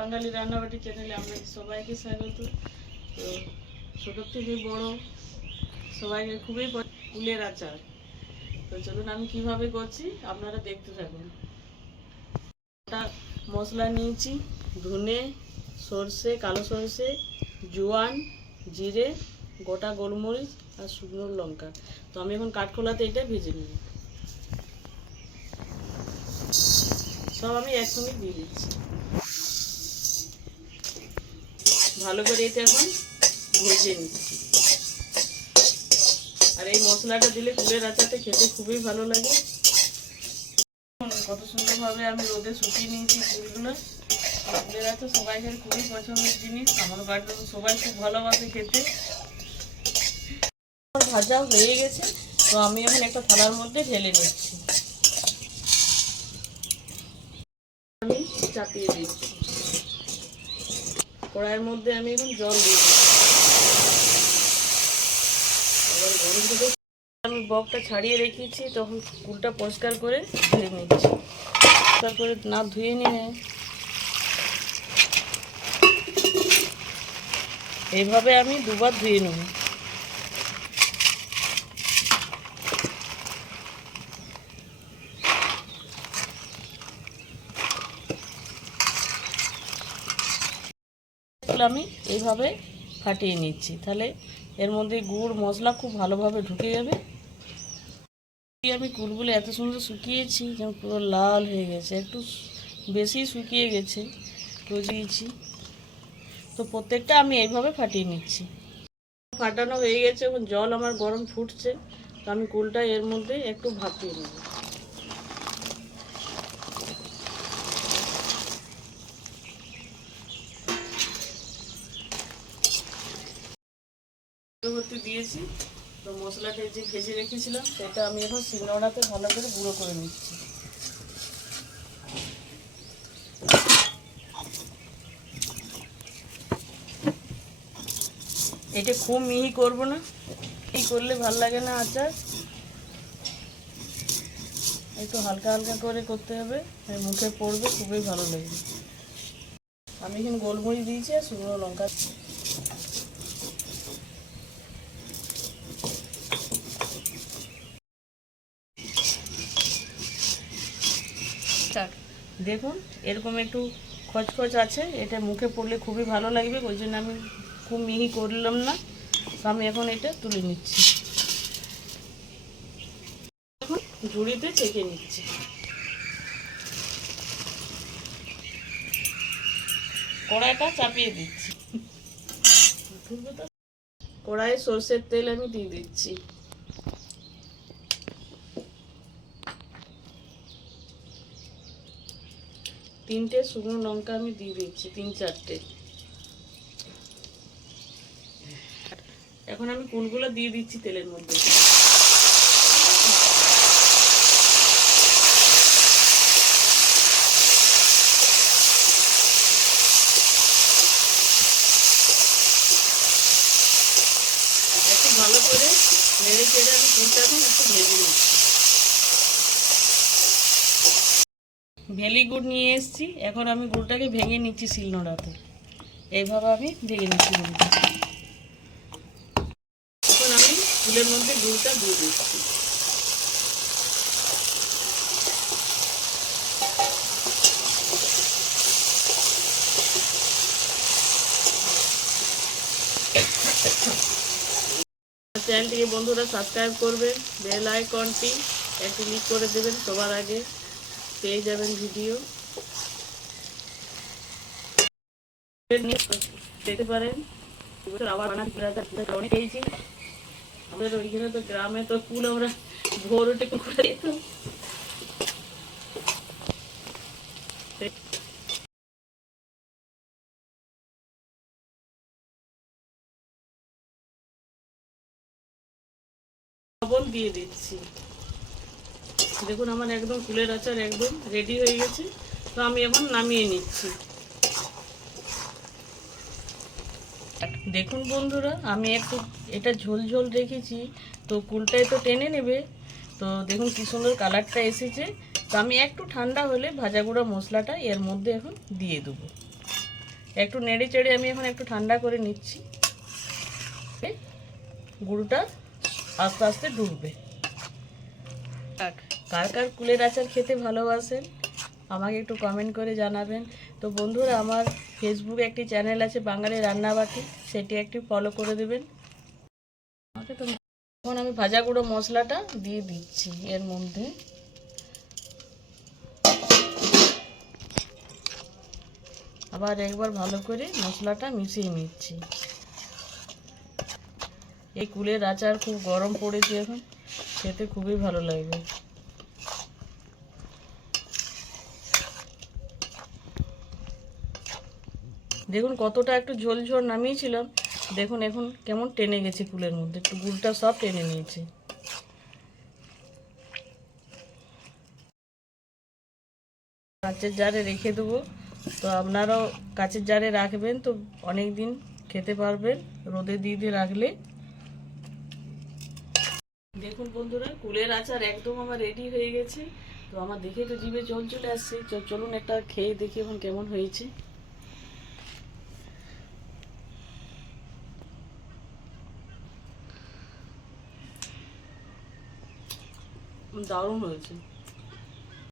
বাঙালি রান্নাবাটি চ্যানেলে আপনাদের সবাইকে স্বাগত। তো ছোটোর থেকে বড় সবাইকে খুবই কুলের আচার। তো চলুন আমি কীভাবে করছি, আপনারা দেখতে থাকুন। একটা মশলা নিয়েছি, ধনে, সর্ষে, কালো সর্ষে, জোয়ান, জিরে, গোটা গোলমরিচ আর শুকনো লঙ্কা। তো আমি এখন কাঠখোলাতে এটা ভেজে নিই সব আমি একসঙ্গে দিয়ে দিচ্ছি। ভালো করে এটা এখন ভেজে নিচ্ছি। আর এই মশলাটা দিলে কুলের আচারটা খেতে খুবই ভালো লাগে। কত সুন্দরভাবে আমি রোদে শুকিয়ে নিয়েছি কুলগুলো কুলের আচার সবাইকার খুবই পছন্দের জিনিস। আমার বাড়িতে তো সবাই খুব ভালোবাসে খেতে। ভাজা হয়ে গেছে তো আমি এখন একটা থালার মধ্যে ঢেলে নিচ্ছি। আমি চাপিয়ে দিচ্ছি। কড়াইয়ের মধ্যে আমি এখন জল দিয়ে আমি বকটা ছাড়িয়ে রেখেছি, তখন কুলটা পরিষ্কার করে ধুয়ে নিচ্ছি। পরিষ্কার করে না ধুয়ে নিয়ে এইভাবে আমি দুবার ধুয়ে নেব। এগুলো আমি এইভাবে ফাটিয়ে নিচ্ছি। তাহলে এর মধ্যে গুড়, মশলা খুব ভালোভাবে ঢুকে যাবে। আমি কুলগুলো এত সুন্দর শুকিয়েছি, যেমন পুরো লাল হয়ে গেছে। একটু বেশি শুকিয়ে গেছে রজিয়েছি তো প্রত্যেকটা আমি এইভাবে ফাটিয়ে নিচ্ছি। ফাটানো হয়ে গেছে, এখন জল আমার গরম ফুটছে। তো আমি কুলটা এর মধ্যে একটু ভাপিয়ে নেব। দিয়েছি। তো মশলাটা যে ভেজে রেখেছিলাম, সেটা আমি এখন শিলনোড়াতে ভালো করে গুঁড়ো করে নিচ্ছি। এটা খুব মিহি করব না এই করলে ভালো লাগে না আচার। একটু হালকা হালকা করে করতে হবে মুখে পড়বে, খুবই ভালো লাগবে। আমি এখানে গোলমরিচ দিয়েছি আর শুকনো লঙ্কা। দেখুন, এরকম একটু খচখচ আছে, এটা মুখে পড়লে খুবই ভালো লাগবে, ওই জন্য আমি খুব মিহি করলাম না, তো আমি এখন এটা তুলে নিচ্ছি। এখন ঝুড়িতে ছেঁকে নিচ্ছি। কড়াইটা চাপিয়ে দিচ্ছি। কড়াইয়ে সর্ষের তেল আমি দিয়ে দিচ্ছি। তিনটে শুকনো লঙ্কা আমি দিয়ে দিচ্ছি, তিন চারটে। এখন আমি কুলগুলো দিয়ে দিচ্ছি তেলের মধ্যে? ভালো করে নেড়ে চেড়ে আমি কুলটা এখন একটু ভেজে নিচ্ছি। ভেলি গুড় নিয়ে এসেছি। এখন আমি গুড়টাকে ভেঙে নিচ্ছি শিলনোড়াতে। এইভাবে আমি ভেঙে নিচ্ছি এখন আমি ফুলের মধ্যে গুড়টা দিয়ে দিচ্ছি। চ্যানেলটিকে বন্ধুরা সাবস্ক্রাইব করবেন বেল আইকনটি ক্লিক করে দেবেন সবার আগে। পেয়ে যাবেন ভিডিও। পেতে পারেন আমাদের ওইখানে তো গ্রামে তো ফুল আমরা ভোর উঠে করে দিত লবণ দিয়ে দিচ্ছি। দেখুন, আমার একদম ফুলের আচার একদম রেডি হয়ে গেছে। তো আমি এখন নামিয়ে নিচ্ছি। দেখুন বন্ধুরা, আমি একটু এটা ঝোল ঝোল রেখেছি, তো কুলটাই তো টেনে নেবে। তো দেখুন কি সুন্দর কালারটা এসেছে। তো আমি একটু ঠান্ডা হলে ভাজা গুঁড়া মশলাটা এর মধ্যে এখন দিয়ে দেবো। একটু নেড়ে চেড়ে আমি এখন একটু ঠান্ডা করে নিচ্ছি। গুঁড়োটা আস্তে আস্তে ডুববে। কার কার কুলের আচার খেতে ভালোবাসেন, আমাকে একটু কমেন্ট করে জানাবেন। তো বন্ধুরা, আমার ফেসবুকে একটি চ্যানেল আছে, বাঙালি রান্নাবাটি। সেটি একটি ফলো করে দেবেন। ওকে তো এখন আমি ভাজা গুঁড়ো মশলাটা দিয়ে দিচ্ছি এর মধ্যে। আবার একবার ভালো করে মশলাটা মিশিয়ে নিচ্ছি। এই কুলের আচার খুব গরম পড়েছে এখন, খেতে খুবই ভালো লাগবে। দেখুন কতটা একটু ঝোল ঝোল নামিয়েছিলাম। দেখুন, এখন কেমন টেনে গেছে কুলের মধ্যে। একটু গুড়টা সব টেনে নিয়েছে। কাঁচের জারে রেখে দেবো। তো আপনারাও কাঁচের জারে রাখবেন তো অনেক দিন খেতে পারবেন। রোদে দিয়ে দিয়ে রাখলে। দেখুন বন্ধুরা, কুলের আচার একদম আমার রেডি হয়ে গেছে। তো আমার দেখে তো জিভে জল চলে আসছে। চলুন একটা খেয়ে দেখি এখন কেমন হয়েছে। দারুণ হয়েছে